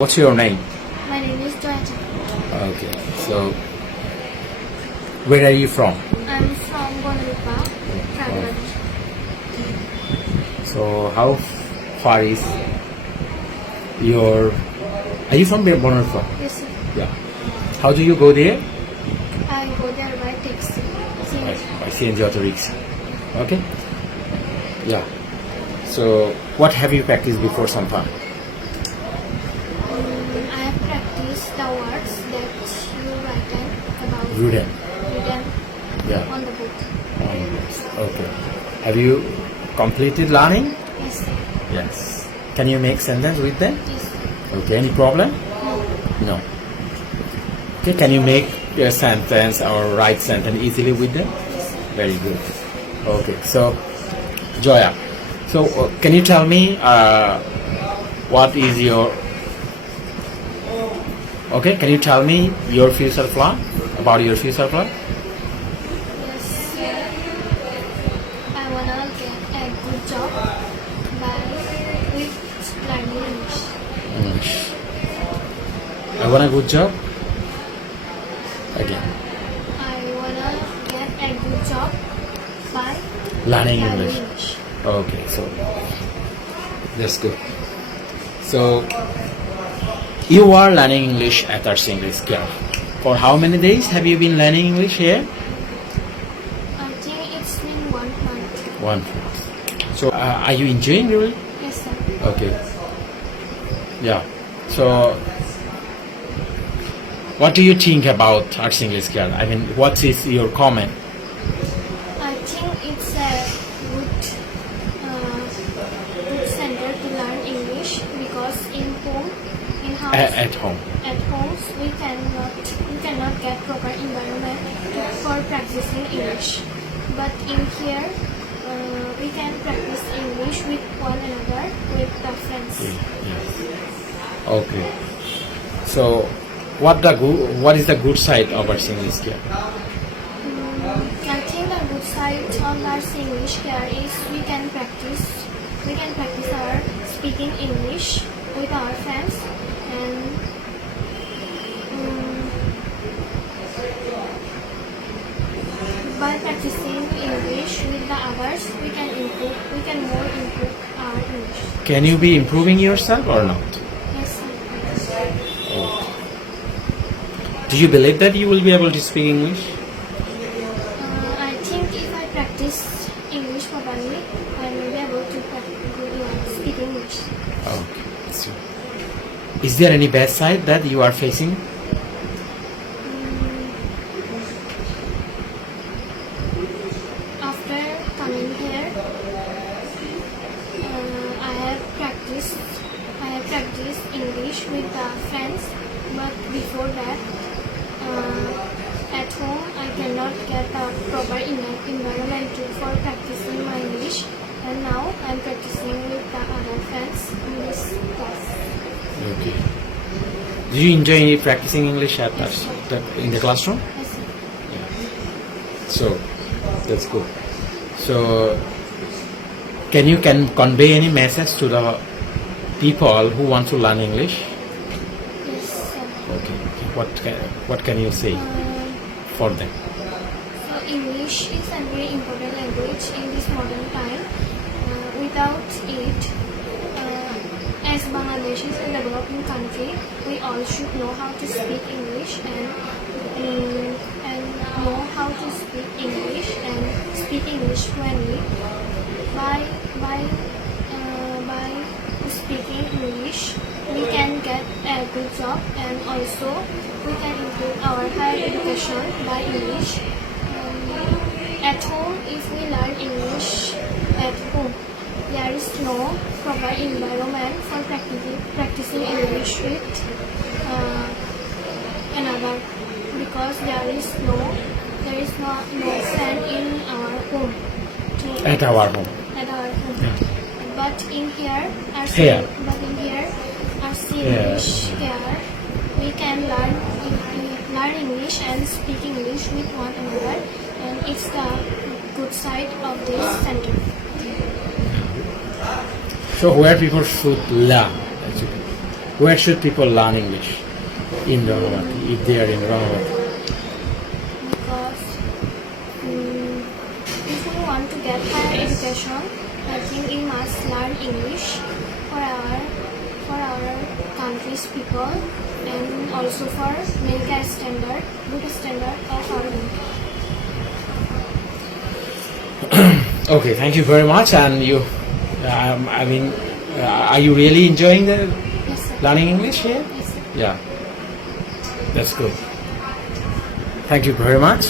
What's your name? My name is Joyata. Okay, so where are you from? I'm from Bonalupa, Bangladesh. So how far is your? Are you from Bonalupa? Yes, sir. Yeah. How do you go there? I go there by taxi. By CNG auto rickshaw. Okay. Yeah. So what have you practiced before Sampa? I have practiced the words that you written about Written. Yeah. on the book. Okay. Have you completed learning? Yes, sir. Yes. Can you make sentence with them? Yes, sir. Okay. Any problem? No. No. Okay. Can you make a sentence or write sentence easily with them? Yes, sir. Very good. Okay. So, Joya. So, can you tell me what is your? Okay. Can you tell me your future plan? About your future plan? Yes, sir. I wanna get a good job with learning English. English. I want a good job. Again. I wanna get a good job by Learning learning English. English. Okay, so that's good. So you are learning English at our English school. For how many days have you been learning English here? I think it's been 1 month. 1 month. So are you enjoying really? Yes, sir. Okay. Yeah. So what do you think about our English school? I mean, what is your comment? I think it's a good center to learn English because in house, At home. at homes we cannot get proper environment for practicing English. But in here, we can practice English with one another, with the friends. Yes. Okay. So what is the good side of our English school? I think the good side of our English here is we can practice our speaking English with our friends, and by practicing English with the others we can more improve our English. Can you be improving yourself or not? Yes, sir. Do you believe that you will be able to speak English? I think if I practice English properly, I will be able to speak English. Okay. So, is there any bad side that you are facing? After coming here, I have practiced English with the friends, but before that, at home I cannot get a proper environment for practicing my English, and now I'm practicing with the other friends in this class. Okay. Do you enjoy practicing English at in the classroom? Yes, sir. So that's good. So can you convey any message to the people who want to learn English? Yes, sir. Okay. What can you say for them? So English is a very important language in this modern time. Without it, as Bangladesh is a developing country, we all should know how to speak English and know how to speak English and speak English fluently. By speaking English, we can get a good job, and also we can improve our higher education by English. At home, if we learn English at home, there is no proper environment for practicing English with another, because there is no friend in our home. At our home. At our home. Yeah. But in here, our English here, we can learn English and speak English with one another, and it's the good side of this center. So where people should learn actually? Where should people learn English in Ranavati if they are in Ranavati? Because if we want to get higher education, I think we must learn English for our country's people and also for medical standard, good standard of our country. Okay, thank you very much. And you, are you really enjoying the Yes, sir. learning English here? Yes, sir. Yeah, that's good. Thank you very much.